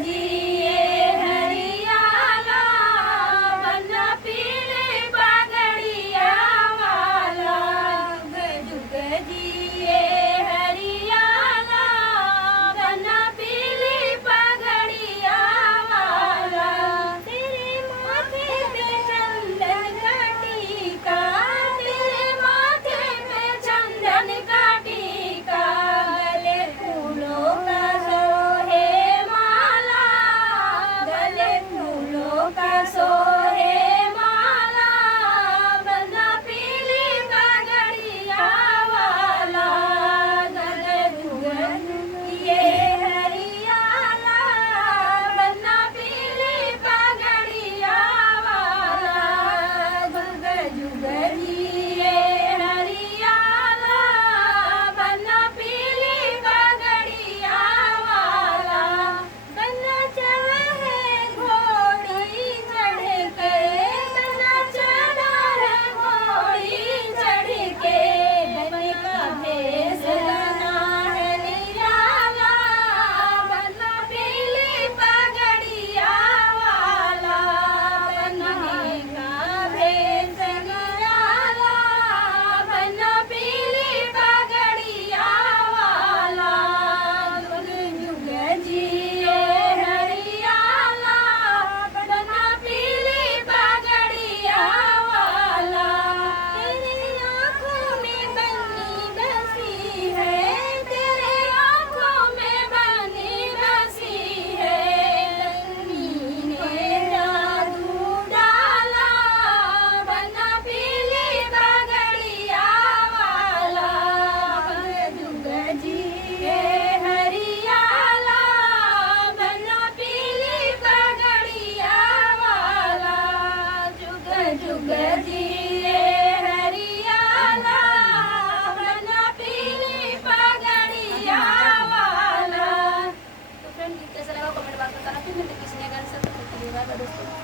जिए हरियाला बना पीले पगड़िया वाला जुग जिए हरियाला बना पीली पगड़िया वाला तेरे माथे पे चंदन का टीका तेरे माथे पे चंदन का टीका गले फूलों का सोहे माला गले फूलों का सोहे माला बना पीली पगड़िया वाला गले जुग ये हरियाला बना पीली पगड़िया वाला जुग जुग जिए हरियाला बना पीली पगड़िया वाला बना चला है घोड़ी चढ़ के बना चला है घोड़ी चढ़ के बन का भेष बना है निराला बना पीली पगड़िया वाला बनने का भेष निराला बना पीली पगड़िया वाला जुग जुग जिए हरियाला बना पीली पगड़िया वाला तेरी आँखों में बनी बसी है तेरे आँखों में बनी बसी है लक्ष्मी ने जादू डाला बना पीली पगड़िया वाला जुग जिए हरियाला बना पीली पगड़िया वाला जुग जुग जिए हरियाला बना पीली पगड़िया वाला। तो फ्रेंड कैसा लगा कमेंट बॉक्स में बताना, फिर मिलते हैं किसी नए गाने के साथ। तब तक के लिए बाय बाय दोस्तों।